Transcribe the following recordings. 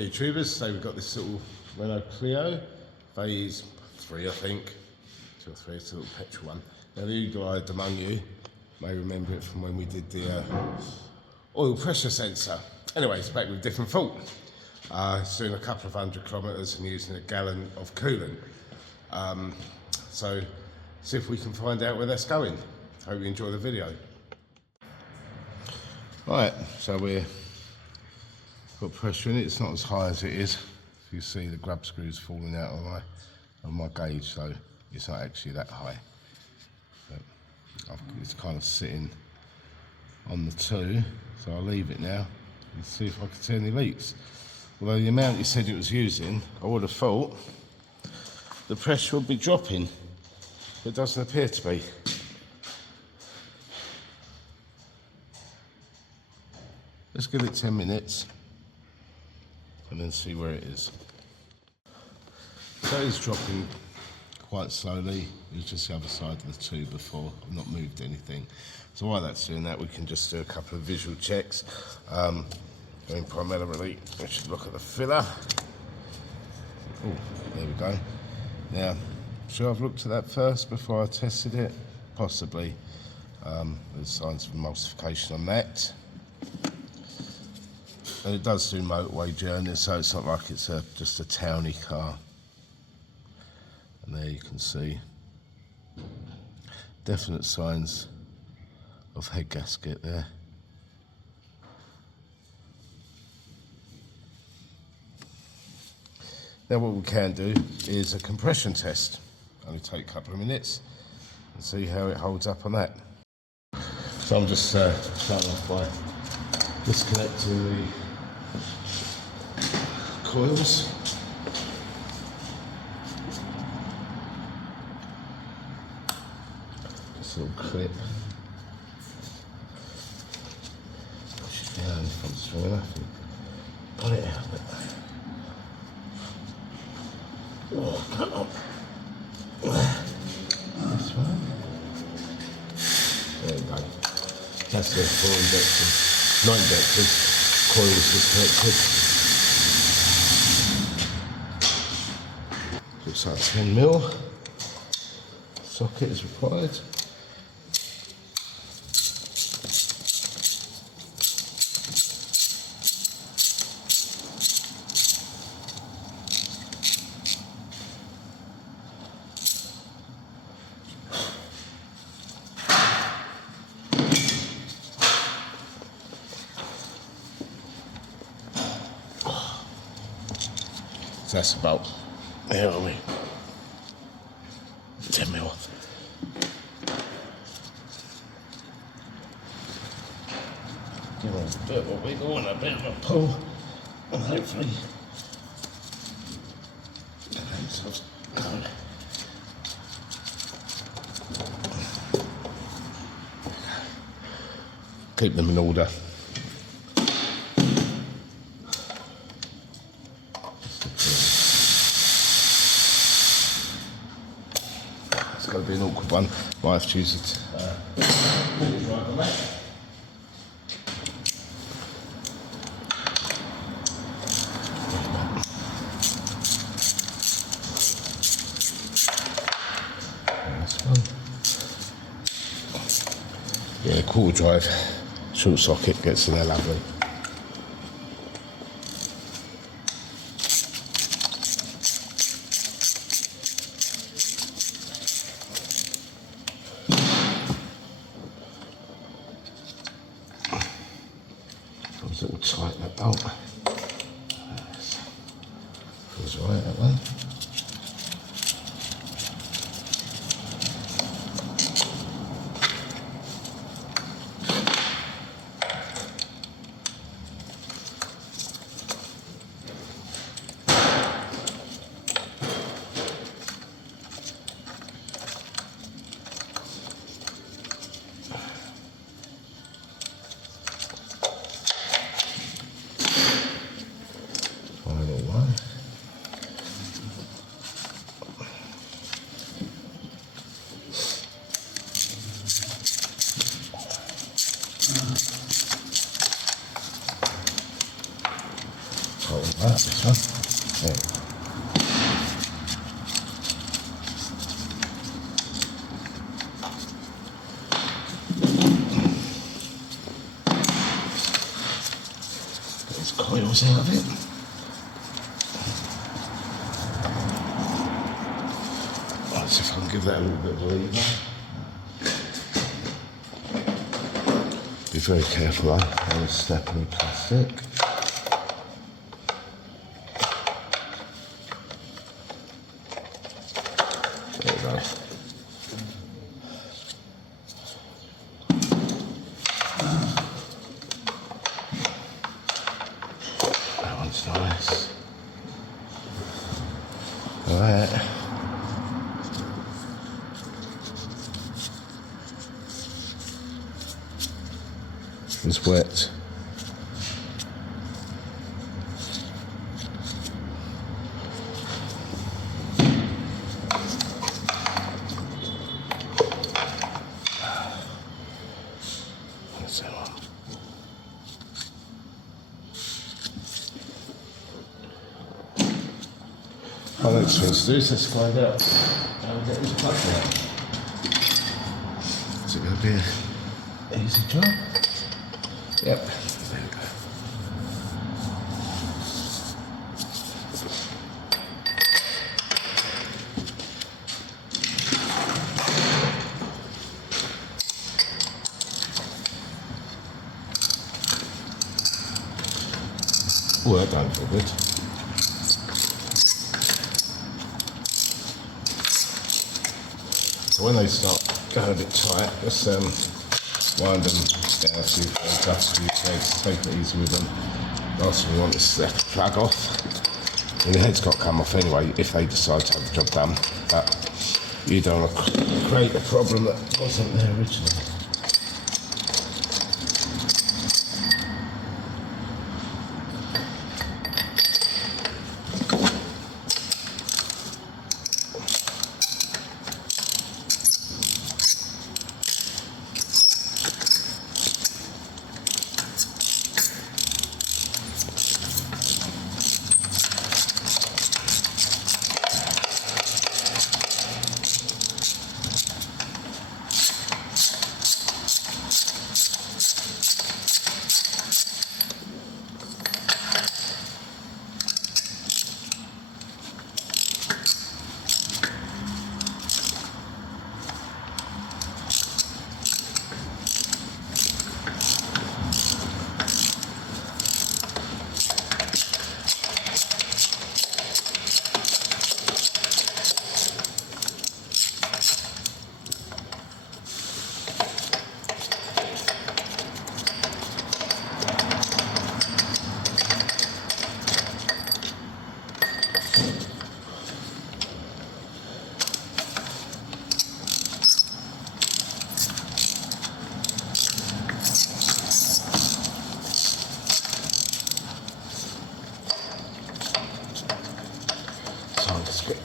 Hey YouTubers, so we've got this little Renault Clio, phase 3 I think, 2 or 3, it's a little petrol one. Now the guy among you may remember it from when we did the oil pressure sensor. Anyway, it's back with a different fault. It's doing a couple of 100 kilometres and using a gallon of coolant. So see if we can find out where that's going. Hope you enjoy the video. Right, so we're got pressure in it. It's not as high as it is. If you see the grub screws falling out of my gauge, so it's not actually that high. But it's kind of sitting on the 2, so I'll leave it now and see if I can see any leaks. Although the amount you said it was using, I would have thought the pressure would be dropping, but it doesn't appear to be. Let's give it 10 minutes and then see where it is. So it's dropping quite slowly. It was just the other side of the 2 before. I've not moved anything. So while that's doing that, we can just do a couple of visual checks. Going primarily, we should look at the filler. Oh, there we go. Now, should I have looked at that first before I tested it? Possibly. There's signs of emulsification on that. And it does do motorway journeys, so it's not like it's just a towny car. And there you can see definite signs of head gasket there. Now what we can do is a compression test. Only take a couple of minutes and see how it holds up on that. So I'm just starting off by disconnecting the coils. Just a little clip. Push it down if I'm strong enough and pull it out a bit. Oh, come on. This one. There we go. That's the 4 injectors, 9 injectors, coils disconnected. Looks like 10mm. Socket is required. So that's about, where are we? 10mm. Give it a bit of a wiggle and a bit of a pull, and hopefully get themselves going. Keep them in order. It's going to be an awkward one. Might have to use it. This one. Yeah, quarter drive, short socket gets in there lovely. It will tighten that bolt. Feels right, that one. hold that, this one. There we go. Get these coils out of it. Let's see if I can give that a little bit of a lever. Be very careful on the step of the plastic. There we go. That one's nice. Alright. It's wet. That's that one. Our next thing to do is let's find out how we get this plug out. Is it going to be an easy job? Yep, there we go. Oh, that don't feel good. So when they start going a bit tight, let's wind them down so you've got just a few threads, take it easy with them. Last thing we want is to plug off. And the head's got to come off anyway if they decide to have the job done. But you don't want to create a problem that wasn't there originally.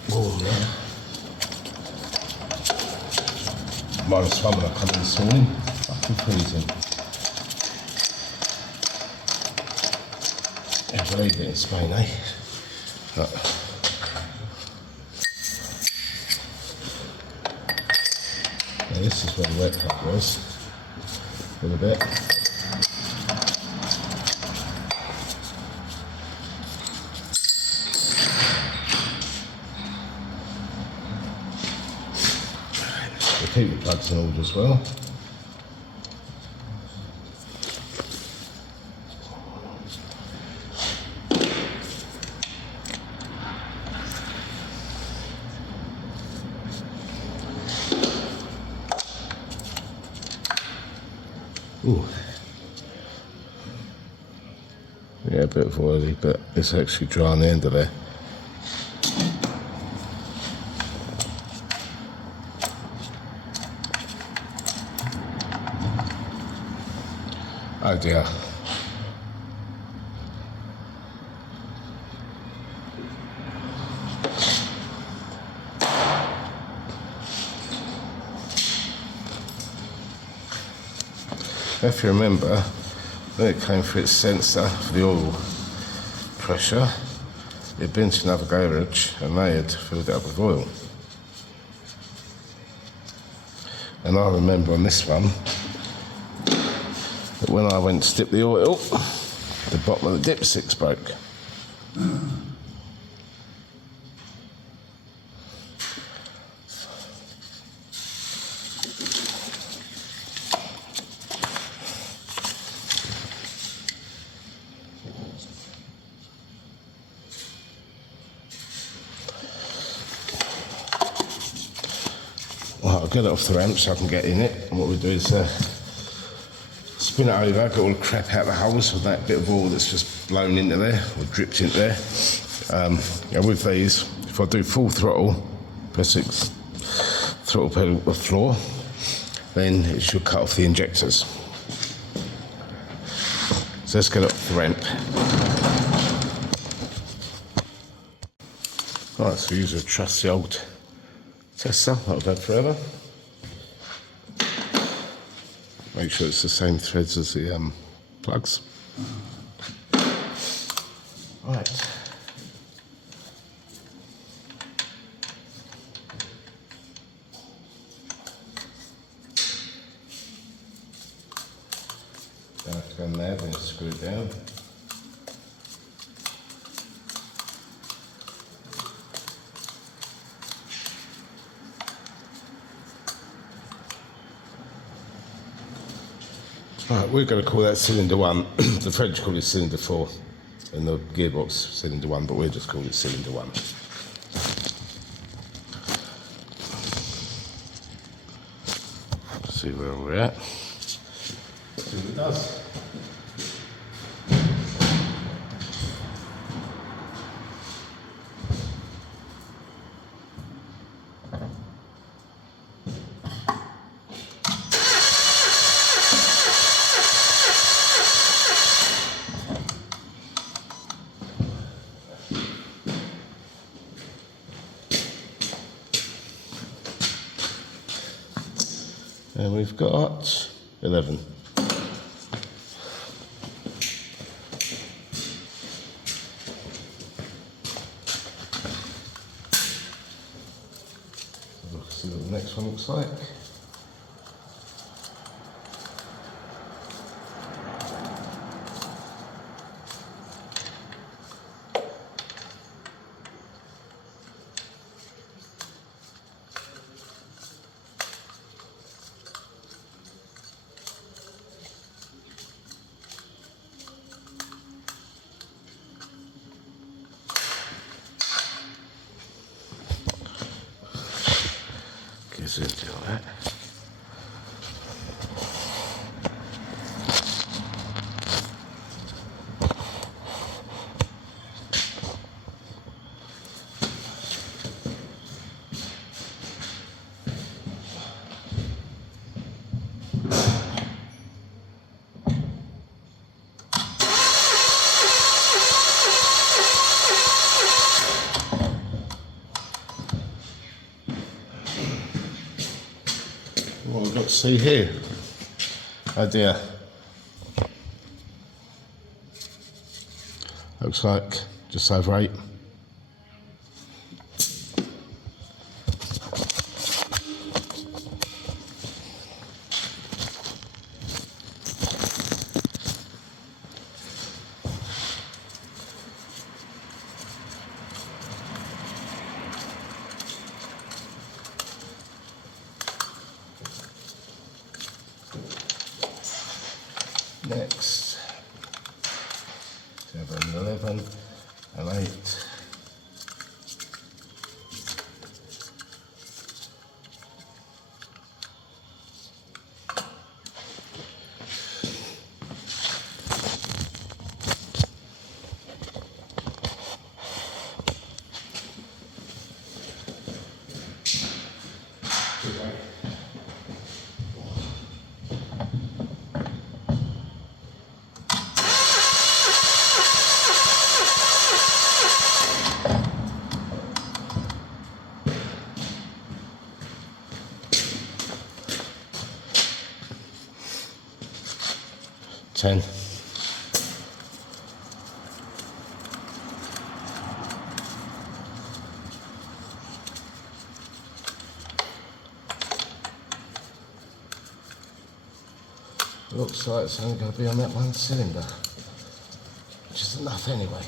Warm now. -1 when I come in this morning. Fucking freezing. I believe it in Spain, eh? But now this is where the wet plug was. A little bit. Keep the plugs in order as well. Ooh. Yeah, a bit of oily, but it's actually dry on the end of there. Oh dear. If you remember, when it came for its sensor for the oil pressure, it had been to another garage and they had filled it up with oil. And I remember on this one that when I went to dip the oil, the bottom of the dipsticks broke. Well, I'll get it off the ramp so I can get in it. And what we do is spin it over, get all the crap out of the holes with that bit of oil that's just blown into there or dripped into there. And with these, if I do full throttle, press 6 throttle pedal to the floor, then it should cut off the injectors. So let's get it off the ramp. Right, so we use a trusty old tester that I've had forever. Make sure it's the same threads as the plugs. Right. Now I have to go in there and screw it down. Right, we're going to call that cylinder 1. The French call it cylinder 4, and the gearbox cylinder 1, but we'll just call it cylinder 1. See where we're at. See what it does. And we've got 11. So let's see what the next one looks like. Gives it to that. What we've got to see here, oh dear, looks like just over 8. Next, 7, 11, and 8. Looks like it's only going to be on that one cylinder, which is enough anyway.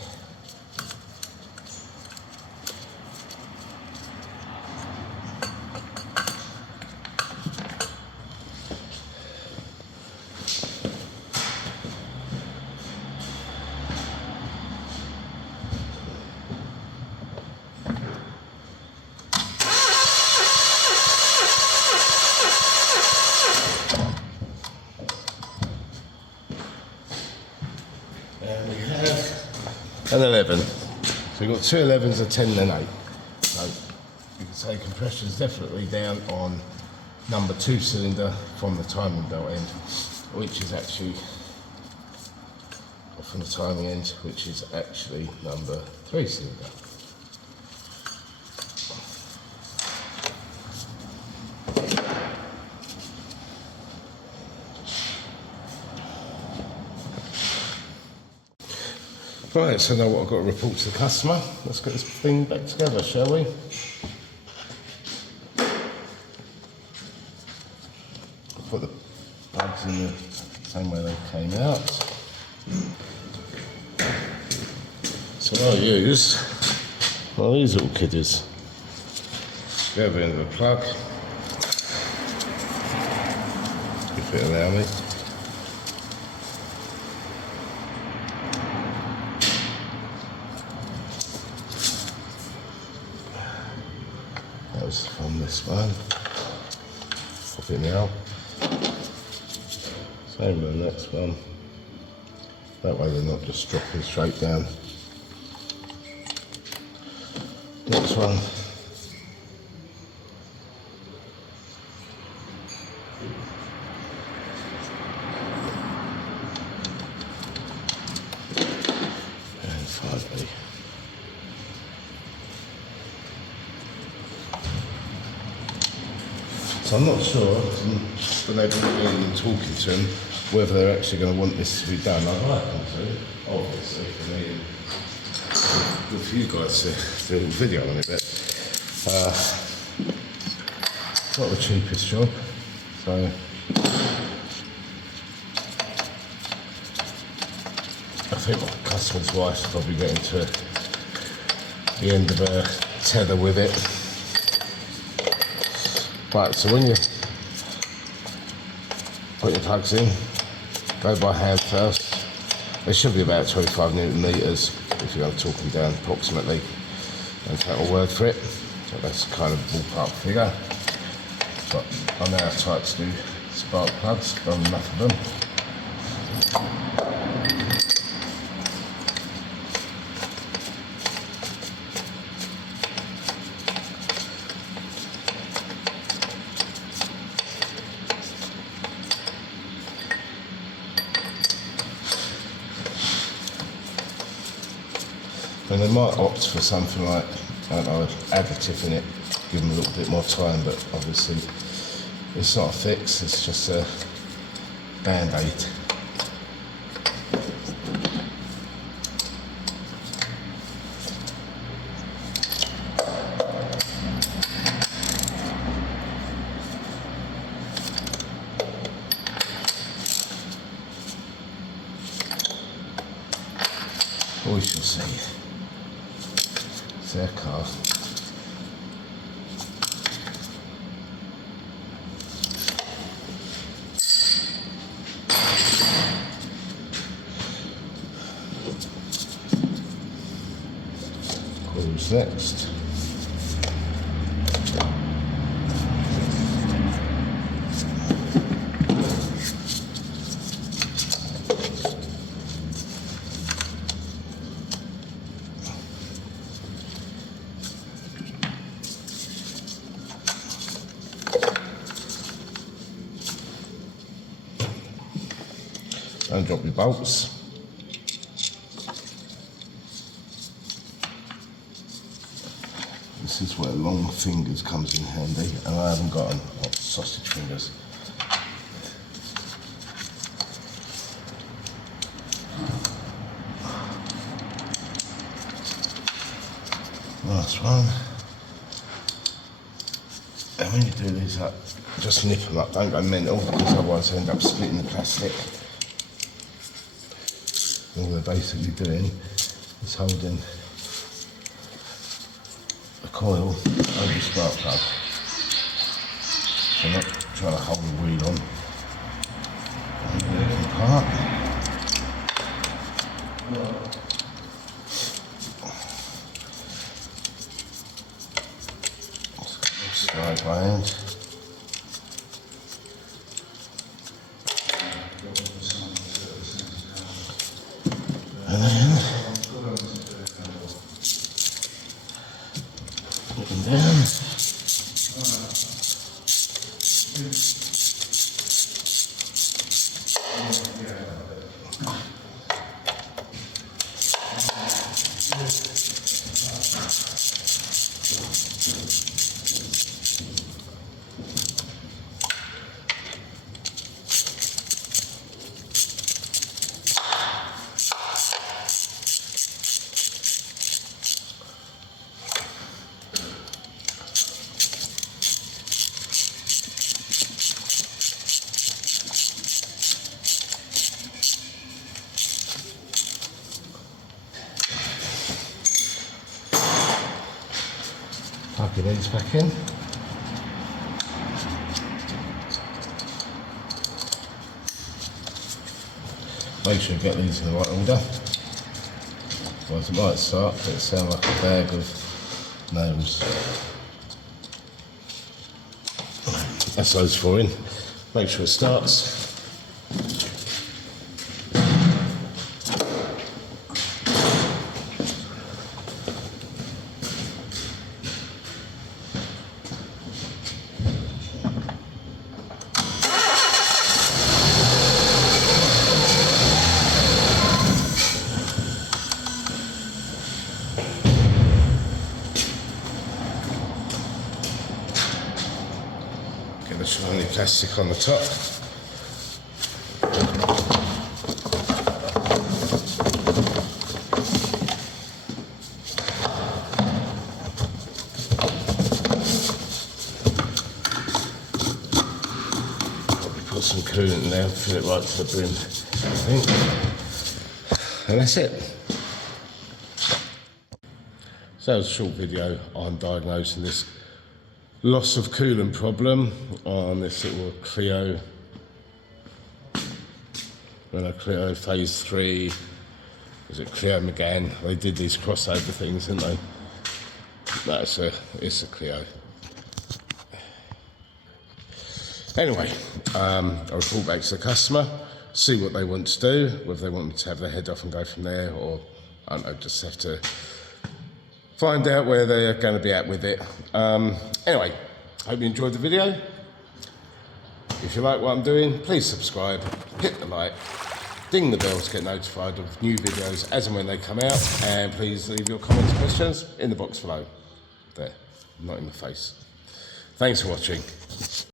And we have an 11. So we've got two 11s, a 10 and an 8. So you can say compression is definitely down on number 2 cylinder from the timing belt end, which is actually, or from the timing end, which is actually number 3 cylinder. Right, so now what I've got to report to the customer. Let's get this thing back together, shall we? I'll put the plugs in the same way they came out. So what I use are these little kiddies. The other end of the plug, if it allow me. From this one, pop it now. Same with the next one. That way they're not just dropping straight down. Next one. And 5B. So I'm not sure, when they've been talking to them, whether they're actually going to want this to be done. I'd like them to, obviously, for me. Good for you guys to do a little video on it, but not the cheapest job. So I think my customer's wife's probably getting to the end of her tether with it. Right, so when you put your plugs in, go by hand first. They should be about 25 newton meters if you're talking down approximately. Don't take my word for it. So that's the kind of ballpark figure. But I know how tight to do spark plugs, done enough of them. And they might opt for something like, I don't know, additive in it, give them a little bit more time, but obviously it's not a fix, it's just a band-aid. We shall see. It's their car. Who's next? And drop your bolts. This is where long fingers comes in handy, and I haven't got them, sausage fingers. Last one. And when you do these up, just nip them up, don't go mental, because otherwise you end up splitting the plastic. All they're basically doing is holding the coil over the spark plug. So not trying to hold the wheel on. And the working part. Slide by hand. And then put them down. Plug your leads back in. Make sure you get these in the right order. Otherwise it might start, but it sounds like a bag of nails. That's those four in. Make sure it starts. Get the shiny plastic on the top. Probably put some coolant in there, fill it right to the brim, I think. And that's it. So that was a short video on diagnosing this loss of coolant problem on this little Clio, Renault Clio Phase 3. Was it Clio McGann? They did these crossover things, didn't they? No, it's a Clio. Anyway, I'll report back to the customer, see what they want to do, whether they want me to have their head off and go from there, or I don't know, just have to find out where they're going to be at with it. Anyway, hope you enjoyed the video. If you like what I'm doing, please subscribe, hit the like, ding the bell to get notified of new videos as and when they come out, and please leave your comments and questions in the box below. There, not in the face. Thanks for watching.